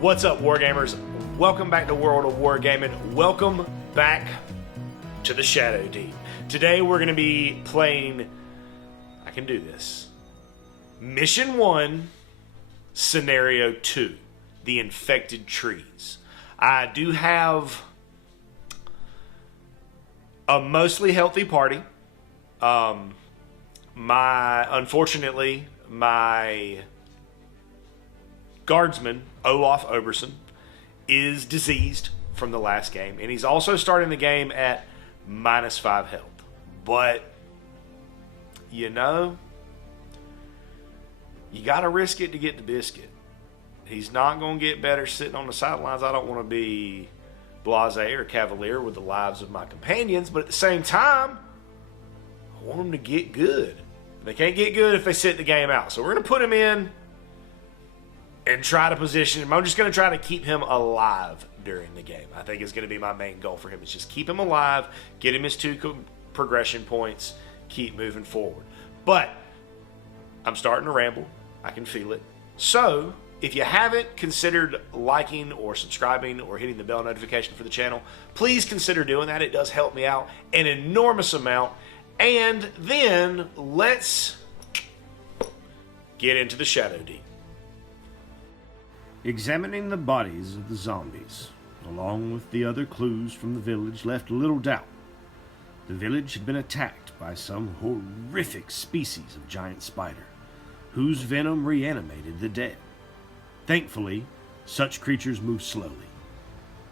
What's up, Wargamers? Welcome back to World of Wargaming. Welcome back to the Shadow Deep. Today we're going to be playing, I can do this, Mission 1, Scenario 2, The Infected Trees. I do have a mostly healthy party. Unfortunately, my guardsman, Olaf Oberson, is diseased from the last game, and he's also starting the game at -5 health. But, you know, you gotta risk it to get the biscuit. He's not gonna get better sitting on the sidelines. I don't want to be blasé or cavalier with the lives of my companions, but at the same time, I want them to get good. They can't get good if they sit the game out. So we're gonna put him in and try to position him. I'm just going to try to keep him alive during the game. I think is going to be my main goal for him. Is just keep him alive, get him his 2 progression points, keep moving forward. But I'm starting to ramble. I can feel it. So if you haven't considered liking or subscribing or hitting the bell notification for the channel, please consider doing that. It does help me out an enormous amount. And then let's get into the Shadow Deep. Examining the bodies of the zombies, along with the other clues from the village, left little doubt. The village had been attacked by some horrific species of giant spider, whose venom reanimated the dead. Thankfully, such creatures move slowly.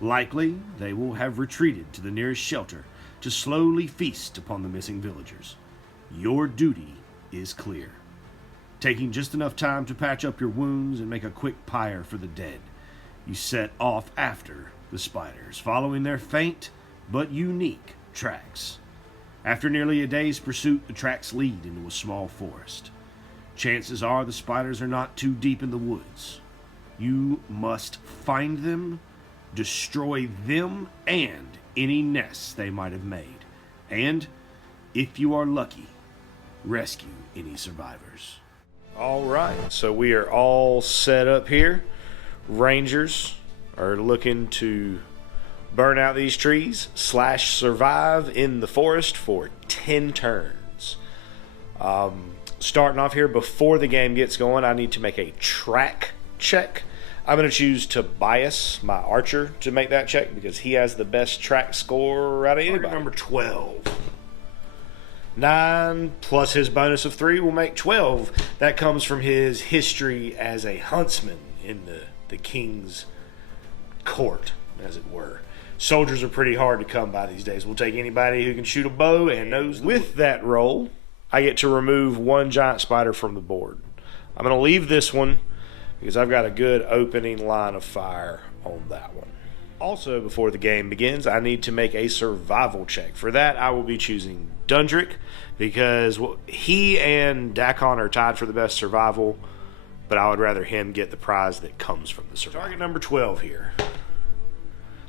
Likely, they will have retreated to the nearest shelter to slowly feast upon the missing villagers. Your duty is clear. Taking just enough time to patch up your wounds and make a quick pyre for the dead, you set off after the spiders, following their faint but unique tracks. After nearly a day's pursuit, the tracks lead into a small forest. Chances are the spiders are not too deep in the woods. You must find them, destroy them, and any nests they might have made. And, if you are lucky, rescue any survivors. All right, so we are all set up here. Rangers are looking to burn out these trees / survive in the forest for 10 turns. Starting off here, before the game gets going, I need to make a track check. I'm going to choose Tobias, my archer, to make that check because he has the best track score out of anybody. Number 12. 9 plus his bonus of 3 will make 12. That comes from his history as a huntsman in the king's court, as it were. Soldiers are pretty hard to come by these days. We'll take anybody who can shoot a bow and knows. With that roll, I get to remove 1 giant spider from the board. I'm going to leave this one because I've got a good opening line of fire on that one. Also, before the game begins, I need to make a survival check. For that, I will be choosing Dundrick because he and Dakon are tied for the best survival, but I would rather him get the prize that comes from the survival. Target number 12 here.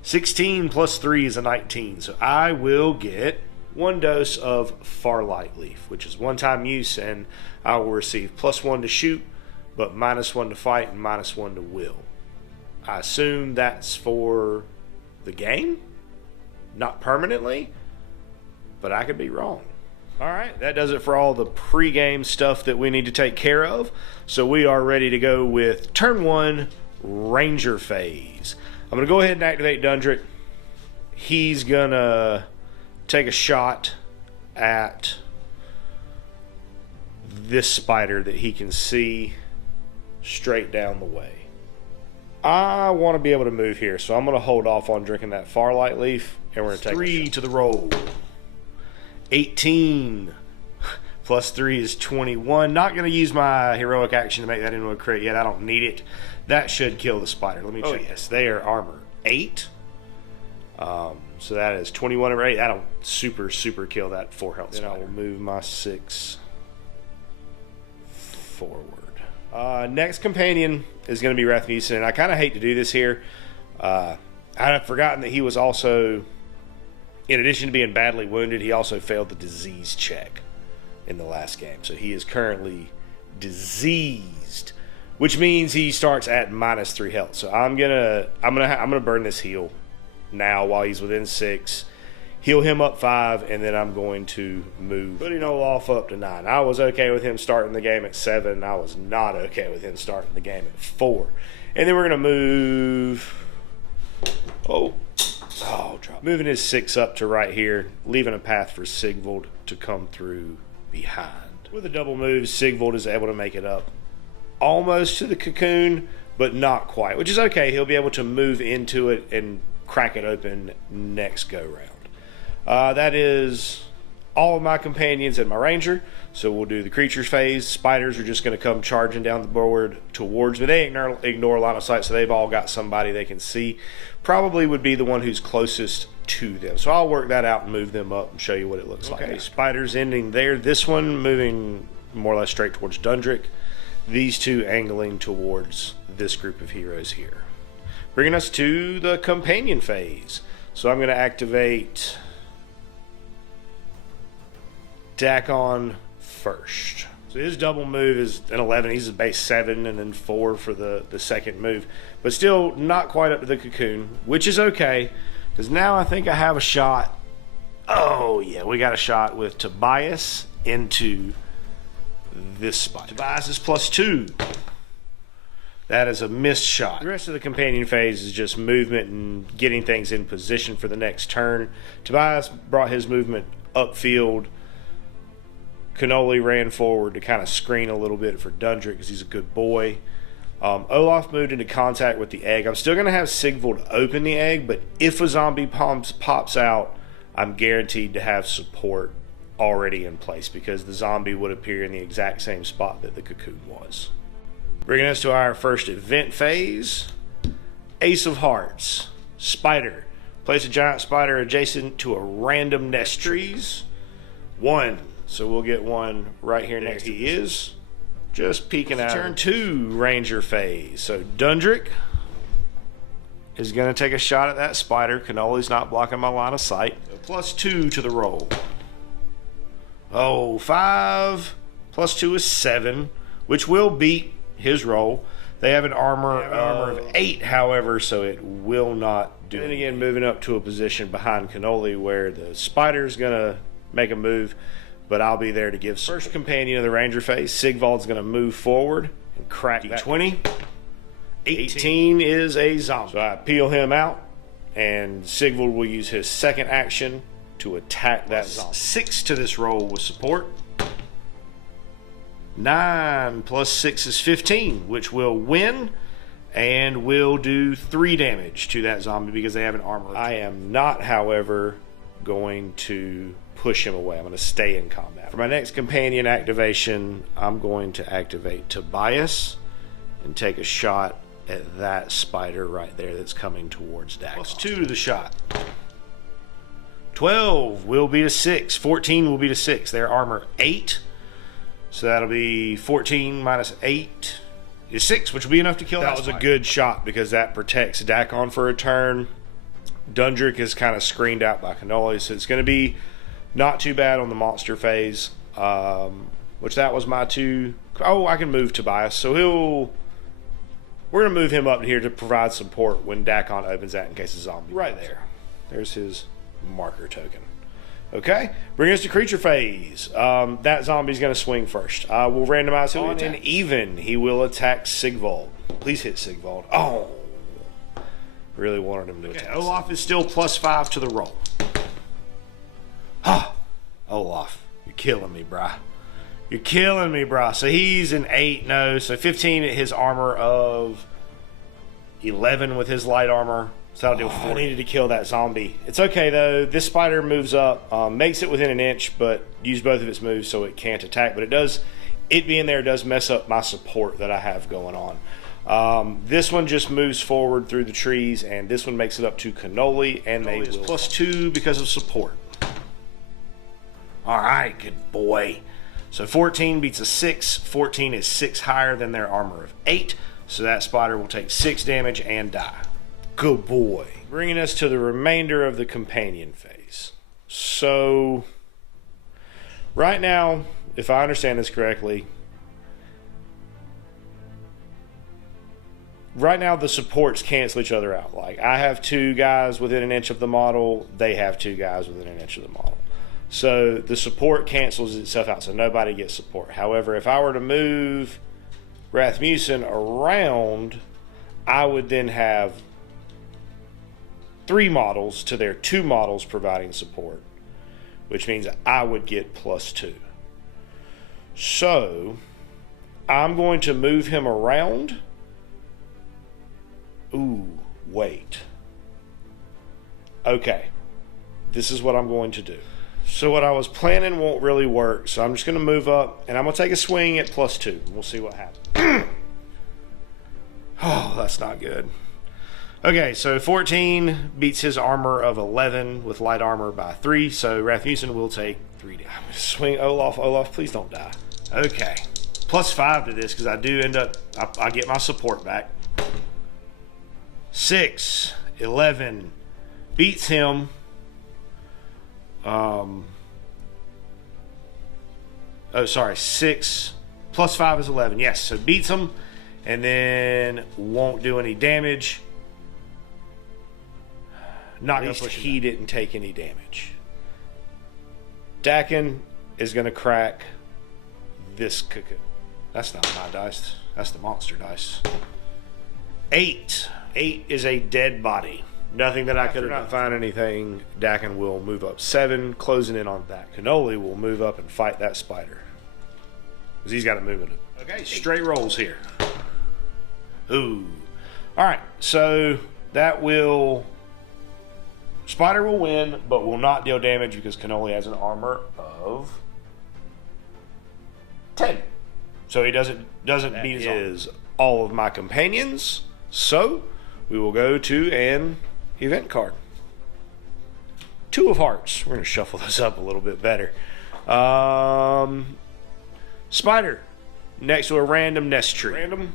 16 plus 3 is a 19, so I will get 1 dose of Farlight Leaf, which is one-time use, and I will receive +1 to shoot, but -1 to fight and -1 to will. I assume that's for the game, not permanently, but I could be wrong. All right, that does it for all the pre-game stuff that we need to take care of. So we are ready to go with turn 1, Ranger phase. I'm going to go ahead and activate Dundrick. He's going to take a shot at this spider that he can see straight down the way. I want to be able to move here, so I'm going to hold off on drinking that Farlight Leaf, and we're going to take 3 to the roll. 18 plus 3 is 21. Not going to use my heroic action to make that into a crit yet. I don't need it. That should kill the spider. Let me check. Oh, yes, they are armor 8. So that is 21 over 8. That'll super kill that 4 health spider. Then I will move my 6 forward. Next companion is going to be Rasmussen, and I kind of hate to do this here. I had forgotten that he was also in addition to being badly wounded, he also failed the disease check in the last game. So he is currently diseased, which means he starts at -3 health. So I'm gonna burn this heal now while he's within 6. Heal him up 5, and then I'm going to move putting Olaf up to 9. I was okay with him starting the game at 7. I was not okay with him starting the game at 4. And then we're gonna move. Drop. Moving his 6 up to right here, leaving a path for Sigvald to come through behind. With a double move, Sigvald is able to make it up almost to the cocoon, but not quite, which is okay. He'll be able to move into it and crack it open next go round. That is all of my companions and my ranger. So we'll do the creatures phase. Spiders are just going to come charging down the board towards me. They ignore line of sight, so they've all got somebody they can see. Probably would be the one who's closest to them. So I'll work that out and move them up and show you what it looks like. Spiders ending there. This one moving more or less straight towards Dundrick. These two angling towards this group of heroes here. Bringing us to the companion phase. So I'm going to activate Dakon first. So his double move is an 11. He's a base 7 and then 4 for the second move. But still not quite up to the cocoon, which is okay, because now I think I have a shot. Oh, yeah, we got a shot with Tobias into this spot. Tobias is +2. That is a missed shot. The rest of the companion phase is just movement and getting things in position for the next turn. Tobias brought his movement upfield. Cannoli ran forward to kind of screen a little bit for Dundrick because he's a good boy. Olaf moved into contact with the egg. I'm still going to have Sigvald open the egg, but if a zombie pops out, I'm guaranteed to have support already in place because the zombie would appear in the exact same spot that the cocoon was. Bringing us to our first event phase. Ace of Hearts. Spider. Place a giant spider adjacent to a random nest trees. 1. So we'll get one right here next. He is just peeking out. Turn 2 ranger phase. So Dundrick is going to take a shot at that spider. Cannoli's not blocking my line of sight. So +2 to the roll. 5 +2 is 7, which will beat his roll. They have an armor of 8, however, so it will not do. And again, moving up to a position behind Cannoli where the spider's going to make a move, but I'll be there to give support. First companion of the ranger phase, Sigvald's going to move forward and crack that 20. 18 is a zombie. So I peel him out, and Sigvald will use his second action to attack that zombie. 6 to this roll with support. 9 +6 is 15, which will win and will do 3 damage to that zombie because they have an armor. I am not, however, going to push him away. I'm going to stay in combat. For my next companion activation, I'm going to activate Tobias and take a shot at that spider right there that's coming towards Dakon. +2 to the shot. 12 will be to 6. 14 will be to 6. Their armor 8. So that'll be 14 -8 is 6, which will be enough to kill that. That was a good shot because that protects Dakon for a turn. Dundrick is kind of screened out by Cannoli, so it's going to be not too bad on the monster phase. Which that was my 2. Oh, I can move Tobias. So we're going to move him up here to provide support when Dakon opens that in case a zombie. Right there. There's his marker token. Okay, bring us to creature phase. That zombie's going to swing first. We'll randomize him on an even. He will attack Sigvald. Please hit Sigvald. Oh, really wanted him to attack. Olaf is still +5 to the roll. Olaf, you're killing me, brah. You're killing me, brah. So he's an 8, no. So 15 at his armor of 11 with his light armor. So that'll do 4. I needed to kill that zombie. It's okay, though. This spider moves up, makes it within an inch, but use both of its moves so it can't attack. But it being there does mess up my support that I have going on. This one just moves forward through the trees, and this one makes it up to Cannoli, and they will +2 because of support. All right, good boy. So 14 beats a 6. 14 is 6 higher than their armor of 8, so that spider will take 6 damage and die. Good boy. Bringing us to the remainder of the companion phase. So, right now, if I understand this correctly, right now the supports cancel each other out. Like, I have 2 guys within an inch of the model, they have 2 guys within an inch of the model. So the support cancels itself out, so nobody gets support. However, if I were to move Rasmussen around, I would then have 3 models to their 2 models providing support, which means I would get +2. So I'm going to move him around. Ooh, wait. Okay, this is what I'm going to do. So what I was planning won't really work, so I'm just going to move up, and I'm going to take a swing at +2. We'll see what happens. Oh, that's not good. Okay, so 14 beats his armor of 11 with light armor by 3, so Rasmussen will take 3 damage. Swing Olaf. Olaf, please don't die. Okay, +5 to this, because I do end up, I get my support back. 6, 11, beats him. Oh, sorry, 6 +5 is 11. Yes, so beats him, and then won't do any damage. Not at least he didn't take any damage. Dakin is going to crack this cocoon. That's not my dice. That's the monster dice. 8. 8 is a dead body. Nothing that I could not find anything. Dakin will move up 7, closing in on that. Cannoli will move up and fight that spider, because he's got to move it. Okay, straight rolls here. Ooh. All right, so that will... Spider will win, but will not deal damage because Cannoli has an armor of 10. So he doesn't beat his all of my companions. So we will go to an event card. 2 of hearts. We're going to shuffle those up a little bit better. Spider next to a random nest tree. Random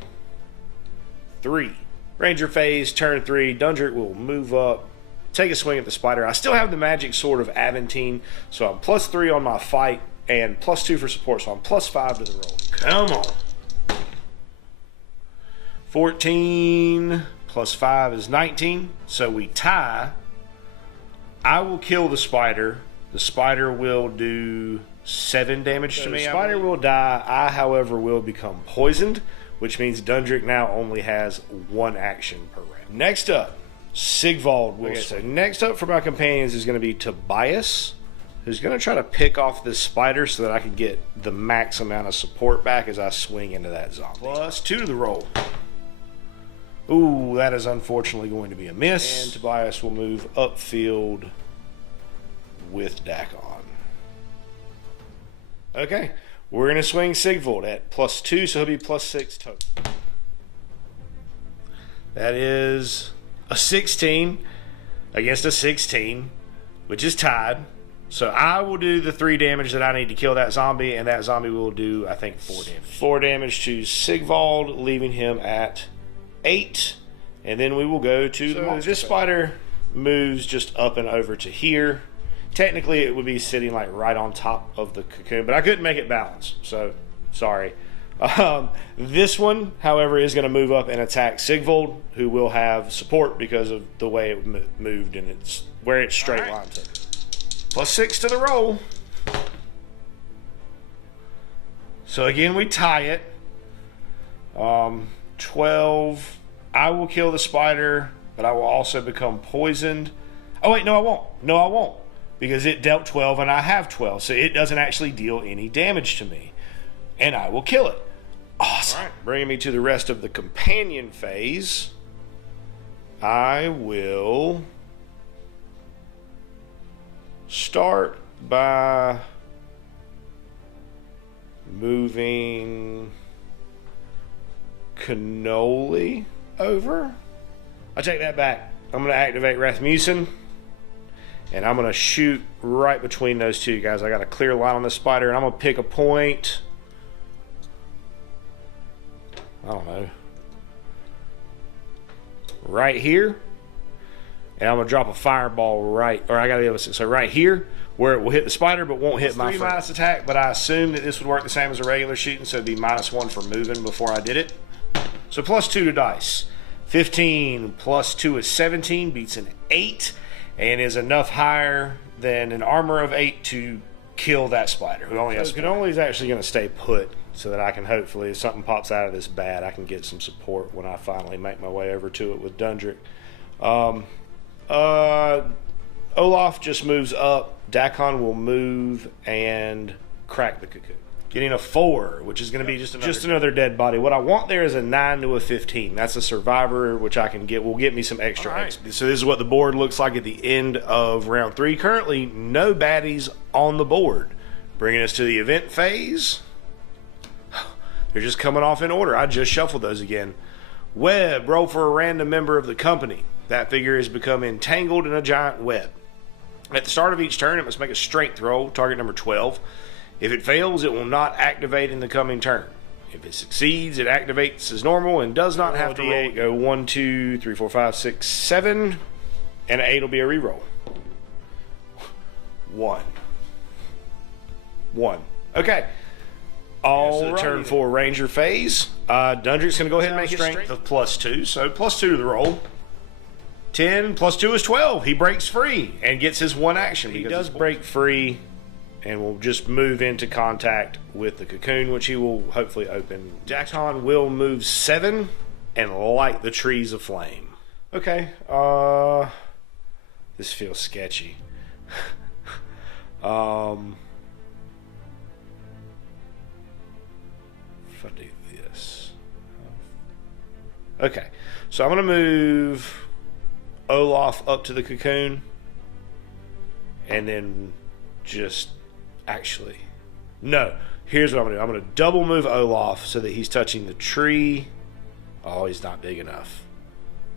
3. Ranger phase, turn 3. Dundrick will move up, take a swing at the spider. I still have the magic sword of Aventine, so I'm +3 on my fight and +2 for support, so I'm +5 to the roll. Come on. 14 +5 is 19, so we tie. I will kill the spider. The spider will do 7 damage to me. The spider will die. I, however, will become poisoned, which means Dundrick now only has 1 action per round. Next up, Sigvald will swing. So next up for my companions is going to be Tobias, who's going to try to pick off this spider so that I can get the max amount of support back as I swing into that zombie. +2 to the roll. Ooh, that is unfortunately going to be a miss. And Tobias will move upfield with Dakon. Okay, we're going to swing Sigvald at +2, so he'll be +6 total. That is a 16 against a 16, which is tied. So I will do the 3 damage that I need to kill that zombie, and that zombie will do, I think, 4 damage. 4 damage to Sigvald, leaving him at 8. And then we will go to the monster. This spider moves just up and over to here. Technically, it would be sitting like right on top of the cocoon, but I couldn't make it balance, so sorry. This one, however, is going to move up and attack Sigvald, who will have support because of the way it moved and it's where its straight line took it. +6 to the roll. So again, we tie it. 12. I will kill the spider, but I will also become poisoned. Oh wait, no, I won't. No, I won't, because it dealt 12 and I have 12, so it doesn't actually deal any damage to me, and I will kill it. Awesome. All right, bringing me to the rest of the companion phase. I will start by moving Cannoli over. I take that back. I'm going to activate Rasmussen, and I'm going to shoot right between those 2 guys. I got a clear line on this spider, and I'm going to pick a point. I don't know. Right here. And I'm going to drop a fireball right, or I got the other side. So right here, where it will hit the spider but won't hit my friend. Minus attack, but I assumed that this would work the same as a regular shooting, so it'd be -1 for moving before I did it. So +2 to dice. 15 plus 2 is 17, beats an 8, and is enough higher than an armor of 8 to kill that spider. Who only has Cannoli is actually going to stay put so that I can hopefully, if something pops out of this bad, I can get some support when I finally make my way over to it with Dundrick. Olaf just moves up. Dakon will move and crack the cocoon, getting a 4, which is going to be just another dead body. What I want there is a 9 to a 15. That's a survivor, which I can get. Will get me some extra. Right. So this is what the board looks like at the end of round 3. Currently, no baddies on the board. Bringing us to the event phase. They're just coming off in order. I just shuffled those again. Web, roll for a random member of the company. That figure has become entangled in a giant web. At the start of each turn, it must make a strength roll, target number 12. If it fails, it will not activate in the coming turn. If it succeeds, it activates as normal and does not have to roll. Go 1, 2, 3, 4, 5, 6, 7, and an 8 will be a reroll. 1. Okay. All right. Turn 4 Ranger phase. Dundrick's going to go ahead and make his strength of +2, so +2 to the roll. 10 plus 2 is 12. He breaks free and gets his 1 action. He does break free and will just move into contact with the cocoon, which he will hopefully open. Dakon will move 7 and light the trees aflame. Okay, this feels sketchy. If I do this. Okay, so I'm going to move Olaf up to the cocoon and then just here's what I'm gonna do. I'm gonna double move Olaf so that he's touching the tree. Oh, he's not big enough.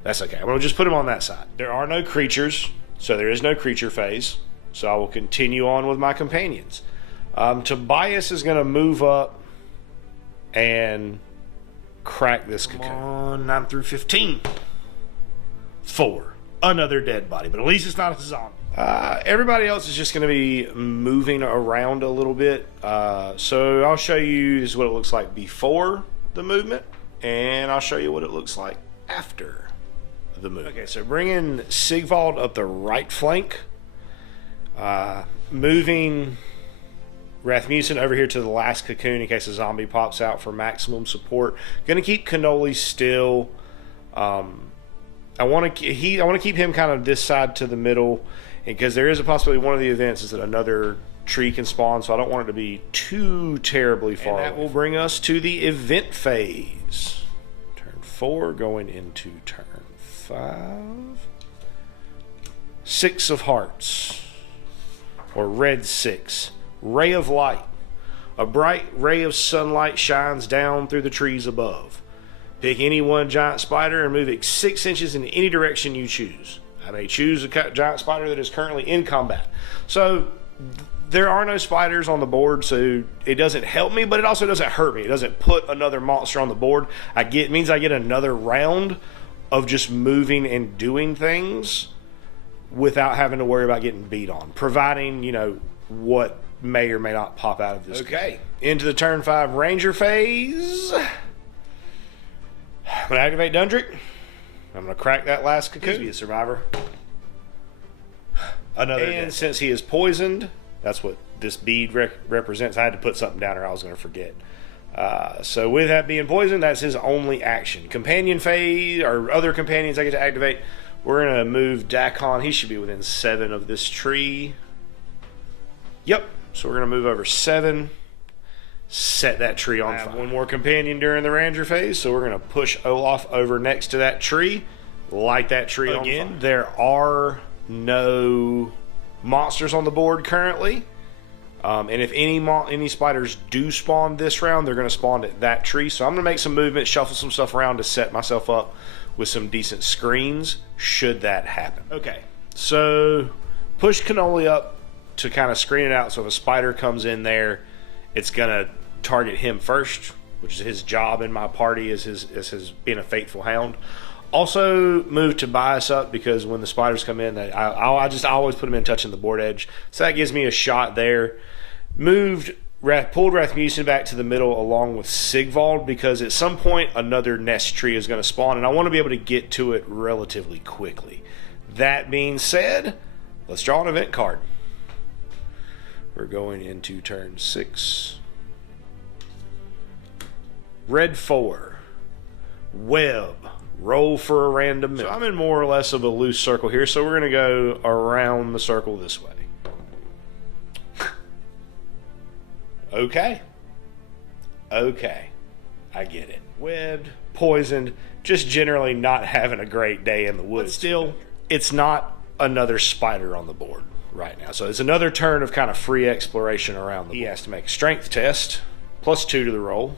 That's okay. I'm gonna just put him on that side. There are no creatures, so there is no creature phase, so I will continue on with my companions. Tobias is gonna move up and crack this cocoon. Come on, 9 through 15. 4. Another dead body, but at least it's not a zombie. Everybody else is just going to be moving around a little bit. So I'll show you this is what it looks like before the movement, and I'll show you what it looks like after the movement. Okay, so bringing Sigvald up the right flank, moving Rasmussen over here to the last cocoon in case a zombie pops out for maximum support. Going to keep Cannoli still. I want to keep him kind of this side to the middle, because there is a possibility one of the events is that another tree can spawn, so I don't want it to be too terribly far. And that will bring us to the event phase. Turn 4 going into turn 5. 6 of hearts, or red 6. Ray of light. A bright ray of sunlight shines down through the trees above. Pick any one giant spider and move it 6 inches in any direction you choose. I may choose a giant spider that is currently in combat. So there are no spiders on the board, so it doesn't help me, but it also doesn't hurt me. It doesn't put another monster on the board. It means I get another round of just moving and doing things without having to worry about getting beat on, providing, what may or may not pop out of this. Okay, into the turn 5 Ranger phase. I'm going to activate Dundrick. I'm going to crack that last cocoon. Be a survivor. And since he is poisoned, that's what this bead represents. I had to put something down or I was going to forget. So with that being poisoned, that's his only action. Companion phase, or other companions I get to activate. We're going to move Dakon. He should be within 7 of this tree. Yep. So we're going to move over 7. Set that tree on fire. One more companion during the Ranger phase, so we're going to push Olaf over next to that tree, light that tree on fire. There are no monsters on the board currently, and if any spiders do spawn this round, they're going to spawn at that tree. So I'm going to make some movement, shuffle some stuff around to set myself up with some decent screens should that happen. Okay, so push Cannoli up to kind of screen it out, so if a spider comes in there, it's going to target him first, which is his job in my party as his being a faithful hound. Also move Tobias up because when the spiders come in, I always put them in touching the board edge. So that gives me a shot there. Pulled Rasmussen back to the middle along with Sigvald because at some point another nest tree is going to spawn and I want to be able to get to it relatively quickly. That being said, let's draw an event card. We're going into turn 6. Red 4. Web. Roll for a random mill. So I'm in more or less of a loose circle here, so we're going to go around the circle this way. Okay. I get it. Webbed, poisoned, just generally not having a great day in the woods. But still, it's not another spider on the board right now. So it's another turn of kind of free exploration around the board. He has to make a strength test, +2 to the roll.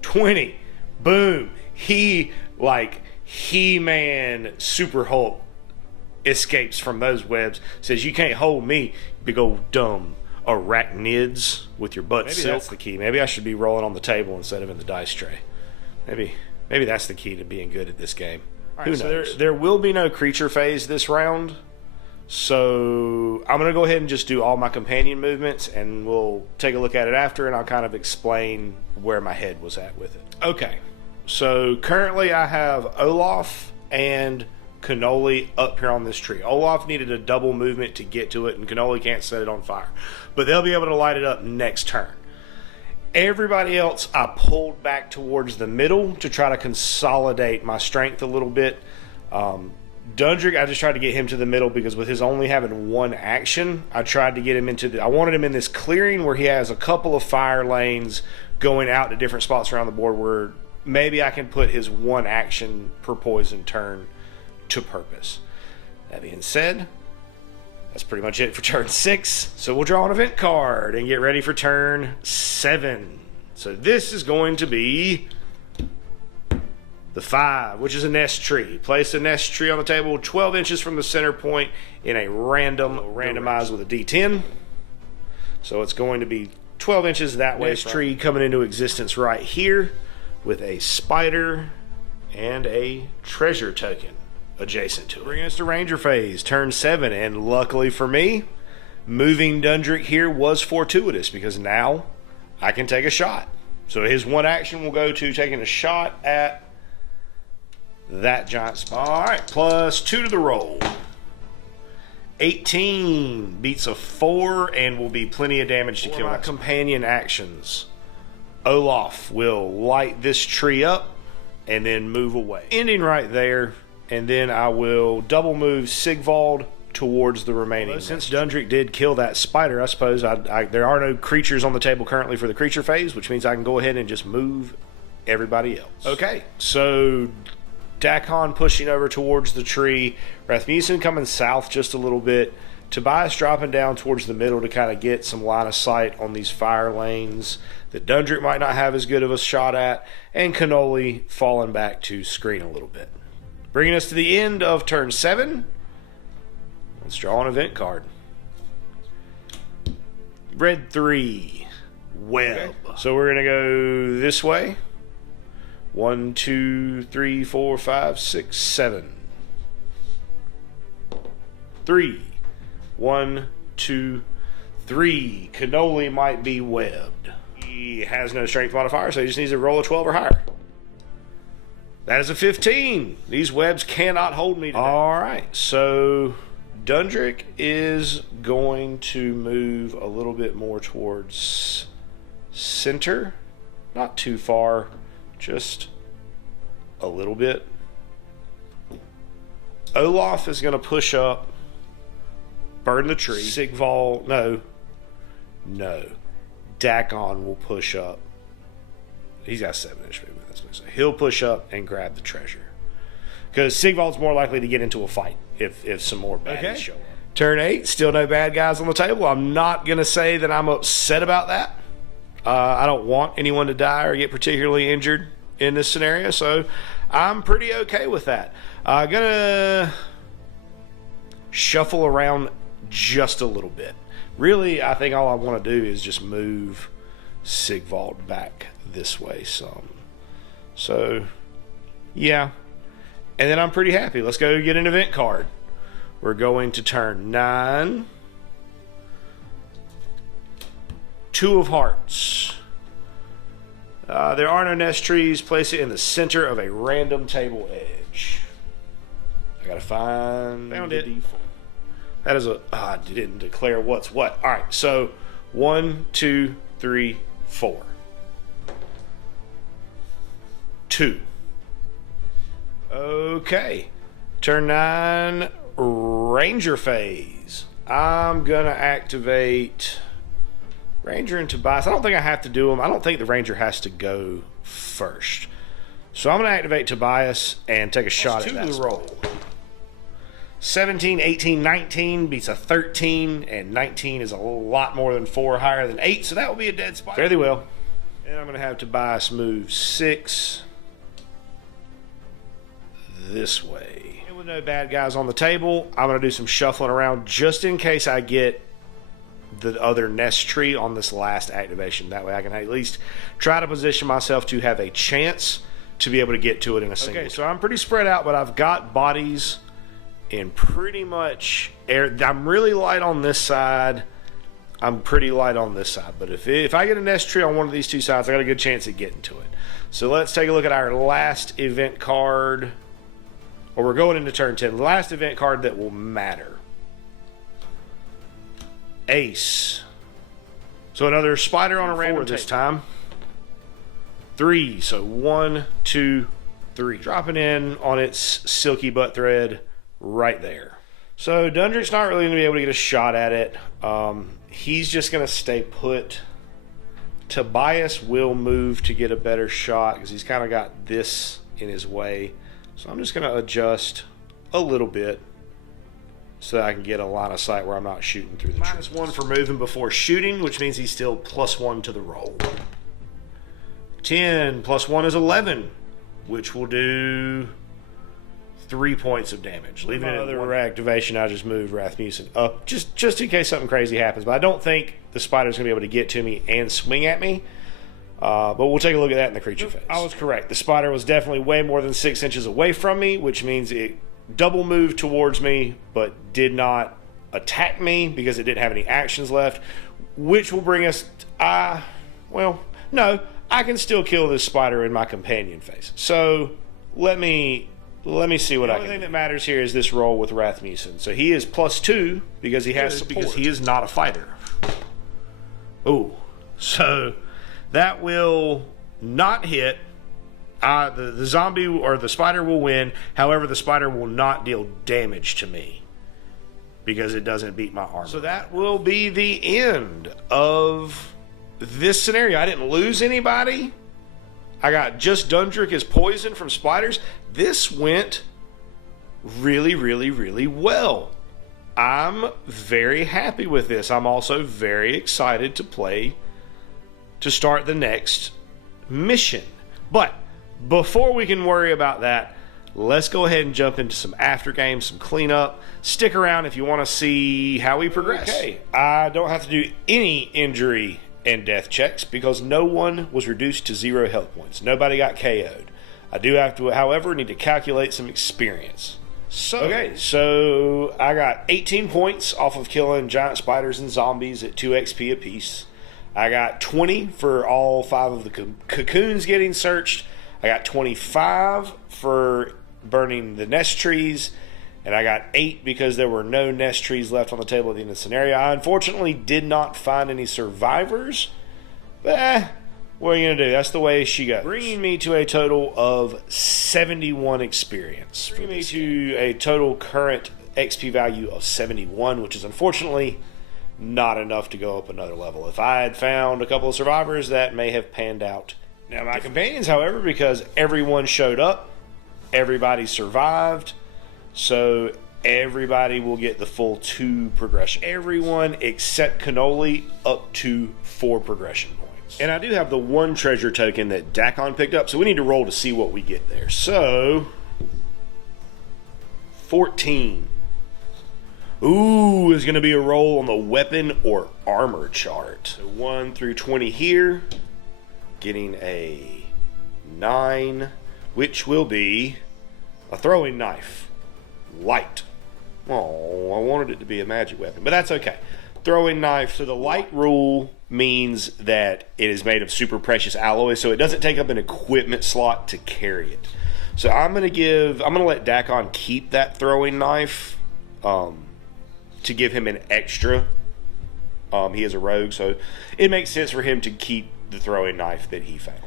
20. Boom. He, like He-Man Super Hulk, escapes from those webs. Says, you can't hold me, big old dumb arachnids with your butt silk. Maybe that's the key. Maybe I should be rolling on the table instead of in the dice tray. Maybe that's the key to being good at this game. Who knows? So there will be no creature phase this round. So I'm going to go ahead and just do all my companion movements, and we'll take a look at it after, and I'll kind of explain where my head was at with it. Okay, so currently I have Olaf and Cannoli up here on this tree. Olaf needed a double movement to get to it, and Cannoli can't set it on fire. But they'll be able to light it up next turn. Everybody else I pulled back towards the middle to try to consolidate my strength a little bit. Dundrick, I just tried to get him to the middle because with his only having one action, I tried to get him I wanted him in this clearing where he has a couple of fire lanes going out to different spots around the board where maybe I can put his one action per poison turn to purpose. That being said, that's pretty much it for turn 6. So we'll draw an event card and get ready for turn 7. So this is going to be the 5, which is a nest tree. Place a nest tree on the table 12 inches from the center point in a randomized with a D10. So it's going to be 12 inches that way. Nest tree coming into existence right here with a spider and a treasure token adjacent to it. Bringing us to Ranger phase, turn 7, and luckily for me, moving Dundrick here was fortuitous because now I can take a shot. So his one action will go to taking a shot at that giant spot. All right, +2 to the roll. 18 beats a 4 and will be plenty of damage to kill my companion actions. Olaf will light this tree up and then move away. Ending right there. And then I will double move Sigvald towards the remaining. Well, since Dundrick did kill that spider, I suppose there are no creatures on the table currently for the creature phase, which means I can go ahead and just move everybody else. Okay, so Dakon pushing over towards the tree, Rasmussen coming south just a little bit, Tobias dropping down towards the middle to kind of get some line of sight on these fire lanes that Dundrick might not have as good of a shot at, and Cannoli falling back to screen a little bit. Bringing us to the end of turn 7. Let's draw an event card. Red 3. Web. Okay. So we're going to go this way. 1, 2, 3, 4, 5, 6, 7. 3. 1, 2, 3. Cannoli might be webbed. He has no strength modifier, so he just needs to roll a 12 or higher. That is a 15. These webs cannot hold me today. All right, so Dundrick is going to move a little bit more towards center. Not too far, just a little bit. Olaf is going to push up, burn the tree. Sigvald, no. Dakon will push up. He's got 7-inch movement. So he'll push up and grab the treasure. Because Sigvald's more likely to get into a fight if some more baddies show up. Turn 8, still no bad guys on the table. I'm not going to say that I'm upset about that. I don't want anyone to die or get particularly injured in this scenario, so I'm pretty okay with that. I'm going to shuffle around just a little bit. Really, I think all I want to do is just move Sigvald back this way some. So, yeah, And then I'm pretty happy. Let's go get an event card. We're going to turn 9. 2 of Hearts. There are no nest trees. Place it in the center of a random table edge. I gotta found it. Default. That is a... I didn't declare what's what. Alright, so 1, 2, 3, 4. 2. Okay. Turn 9, Ranger phase. I'm gonna activate Ranger and Tobias. I don't think I have to do them. I don't think the Ranger has to go first. So I'm gonna activate Tobias and take a shot at that roll. 17, 18, 19 beats a 13, and 19 is a lot more than 4 higher than 8, so that will be a dead spot. Fairly well. And I'm going to have Tobias move 6 this way. And with no bad guys on the table, I'm going to do some shuffling around just in case I get the other nest tree on this last activation. That way I can at least try to position myself to have a chance to be able to get to it in a single. Okay, so I'm pretty spread out, but I've got bodies in pretty much air. I'm really light on this side. I'm pretty light on this side. But if I get a nest tree on one of these 2 sides, I got a good chance at getting to it. So let's take a look at our last event card. Or we're going into turn 10. The last event card that will matter. Ace. So another spider on a random this time. 3. So 1, 2, 3. Dropping in on its silky butt thread right there. So Dundrick's not really going to be able to get a shot at it. He's just going to stay put. Tobias will move to get a better shot because he's kind of got this in his way. So I'm just going to adjust a little bit so that I can get a line of sight where I'm not shooting through the trees. -1 for moving before shooting, which means he's still +1 to the roll. 10 + 1 is 11, which will do 3 points of damage. Leaving another activation, I just moved Rasmussen up just in case something crazy happens. But I don't think the spider's going to be able to get to me and swing at me. But we'll take a look at that in the creature phase. I was correct. The spider was definitely way more than 6 inches away from me, which means it double moved towards me, but did not attack me because it didn't have any actions left, which will bring us... well, no, I can still kill this spider in my companion phase. So let me see what I can do. The only thing that matters here is this roll with Rasmussen. So he is +2 because he has support. Because he is not a fighter. Ooh. So that will not hit. The zombie or the spider will win. However, the spider will not deal damage to me because it doesn't beat my armor. So that will be the end of this scenario. I didn't lose anybody. I got just Dundrick as poison from spiders. This went really, really, really well. I'm very happy with this. I'm also very excited to start the next mission. But before we can worry about that, let's go ahead and jump into some after games, some cleanup. Stick around if you want to see how we progress. Okay, I don't have to do any injury and death checks because no one was reduced to 0 health points. Nobody got KO'd. I do have to, however, need to calculate some experience. So I got 18 points off of killing giant spiders and zombies at 2 XP apiece. I got 20 for all 5 of the cocoons getting searched. I got 25 for burning the nest trees. And I got 8 because there were no nest trees left on the table at the end of the scenario. I unfortunately did not find any survivors. But what are you going to do? That's the way she goes. Bringing me to a total of 71 experience. Bringing me to a total current XP value of 71, which is unfortunately not enough to go up another level. If I had found a couple of survivors, that may have panned out. Now my companions, however, because everyone showed up, everybody survived, so everybody will get the full 2 progression. Everyone except Cannoli up to 4 progression points. And I do have the 1 treasure token that Dakon picked up, so we need to roll to see what we get there. So 14. Ooh, is going to be a roll on the weapon or armor chart. So 1 through 20 here, getting a 9, which will be A throwing knife. Light. Oh, I wanted it to be a magic weapon, but that's okay. Throwing knife. So the light rule means that it is made of super precious alloy, so it doesn't take up an equipment slot to carry it. So I'm gonna let Dakon keep that throwing knife to give him an extra. He is a rogue, so it makes sense for him to keep the throwing knife that he found.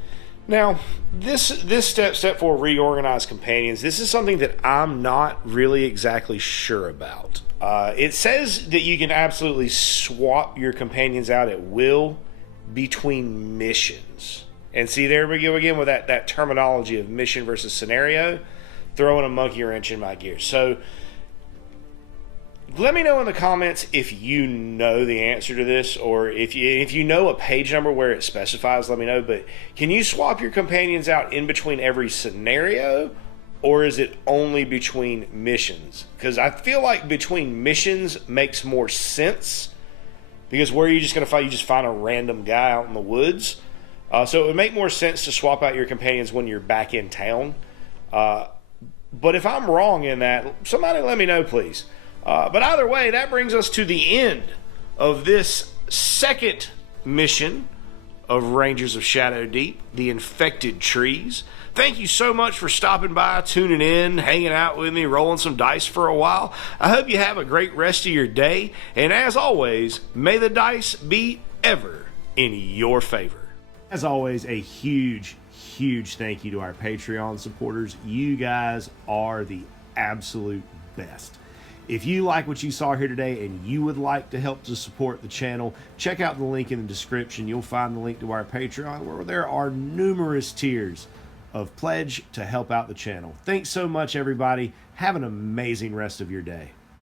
Now, this step 4, reorganize companions, this is something that I'm not really exactly sure about. It says that you can absolutely swap your companions out at will between missions. And see, there we go again with that terminology of mission versus scenario, throwing a monkey wrench in my gear. So, let me know in the comments if you know the answer to this, or if you know a page number where it specifies, let me know. But can you swap your companions out in between every scenario, or is it only between missions? Because I feel like between missions makes more sense, because where are you just going to find? You just find a random guy out in the woods. So it would make more sense to swap out your companions when you're back in town. But if I'm wrong in that, somebody let me know, please. But either way, that brings us to the end of this second mission of Rangers of Shadow Deep, the Infected Trees. Thank you so much for stopping by, tuning in, hanging out with me, rolling some dice for a while. I hope you have a great rest of your day, and as always, may the dice be ever in your favor. As always, a huge thank you to our Patreon supporters. You guys are the absolute best. If you like what you saw here today and you would like to help to support the channel, check out the link in the description. You'll find the link to our Patreon, where there are numerous tiers of pledge to help out the channel. Thanks so much, everybody. Have an amazing rest of your day.